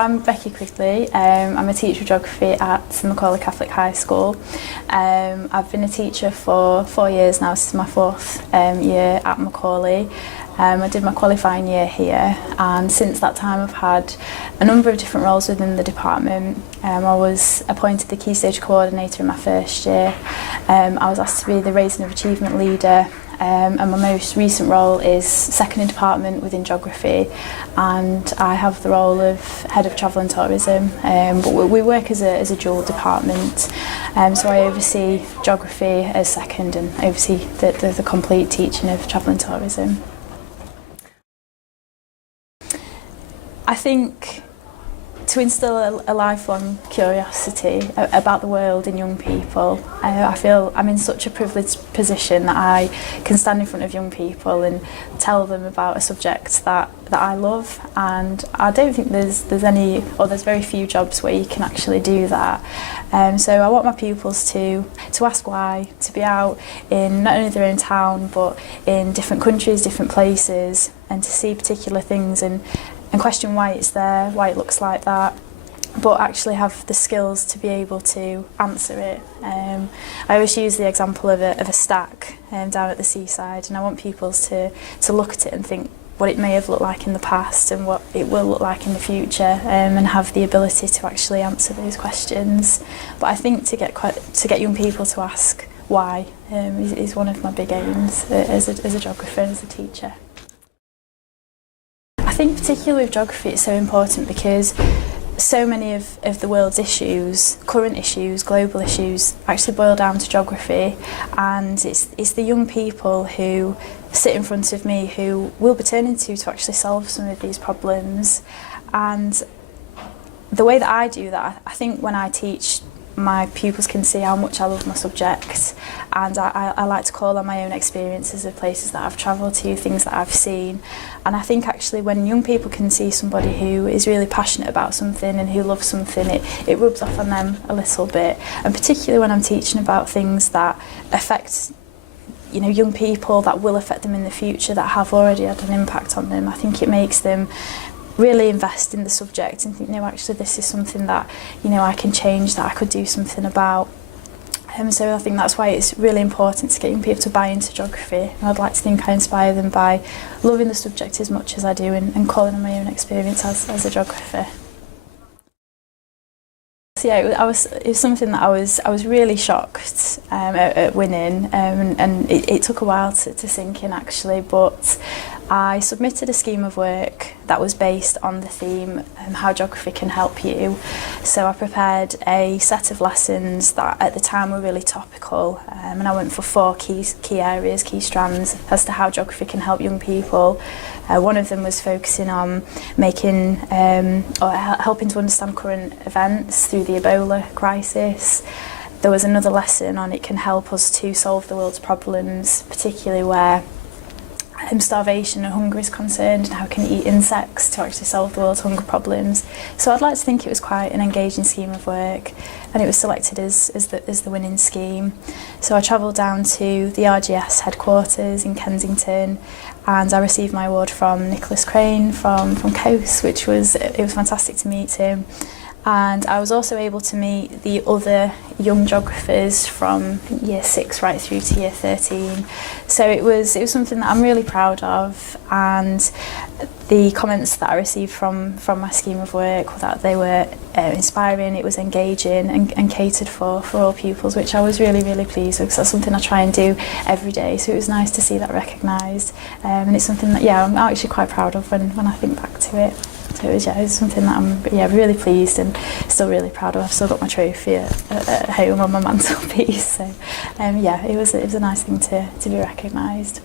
I'm Rebecca Quigley. I'm a teacher of geography at McAuley Catholic High School. I've been a teacher for 4 years now. This is my fourth year at McAuley. I did my qualifying year here, and since that time I've had a number of different roles within the department. I was appointed the Key Stage Coordinator in my first year. I was asked to be the Raising of Achievement Leader, and my most recent role is second in department within geography, and I have the role of Head of Travel and Tourism, but we work as a dual department, so I oversee geography as second and oversee the complete teaching of travel and tourism. I think to instil a lifelong curiosity about the world in young people, I feel I'm in such a privileged position that I can stand in front of young people and tell them about a subject that I love, and I don't think there's very few jobs where you can actually do that. So I want my pupils to ask why, to be out in not only their own town but in different countries, different places, and to see particular things and question why it's there, why it looks like that, but actually have the skills to be able to answer it. I always use the example of a stack down at the seaside, and I want pupils to look at it and think what it may have looked like in the past and what it will look like in the future, and have the ability to actually answer those questions. But I think to get young people to ask why is one of my big aims as a geographer and as a teacher. I think particularly with geography it's so important because so many of the world's issues, current issues, global issues, actually boil down to geography, and it's the young people who sit in front of me who we'll be turning to actually solve some of these problems. And the way that I do that, I think when I teach, my pupils can see how much I love my subject, and I like to call on my own experiences of places that I've travelled to, things that I've seen. And I think actually when young people can see somebody who is really passionate about something and who loves something, it rubs off on them a little bit. And particularly when I'm teaching about things that affect young people, that will affect them in the future, that have already had an impact on them, I think it makes them really invest in the subject and think, no, actually this is something that I can change, that I could do something about. So I think that's why it's really important to get young people to buy into geography, and I'd like to think I inspire them by loving the subject as much as I do and calling on my own experience as a geographer. So yeah, it was something that I was really shocked at winning, and it took a while to sink in actually, but I submitted a scheme of work that was based on the theme how geography can help you. So I prepared a set of lessons that at the time were really topical, and I went for 4 key areas, key strands as to how geography can help young people. One of them was focusing on making or helping to understand current events through the Ebola crisis. There was another lesson on it can help us to solve the world's problems, particularly where starvation and hunger is concerned, and how can we eat insects to actually solve the world's hunger problems. So I'd like to think it was quite an engaging scheme of work, and it was selected as the winning scheme. So I travelled down to the RGS headquarters in Kensington, and I received my award from Nicholas Crane from Coast, it was fantastic to meet him. And I was also able to meet the other young geographers from year 6 right through to year 13. So it was something that I'm really proud of, and the comments that I received from my scheme of work, that they were inspiring, it was engaging and catered for all pupils, which I was really, really pleased with, because that's something I try and do every day. So it was nice to see that recognised, and it's something that I'm actually quite proud of when I think back to it. So it was something that I'm really pleased and still really proud of. I've still got my trophy at home on my mantelpiece. So it was a nice thing to be recognised.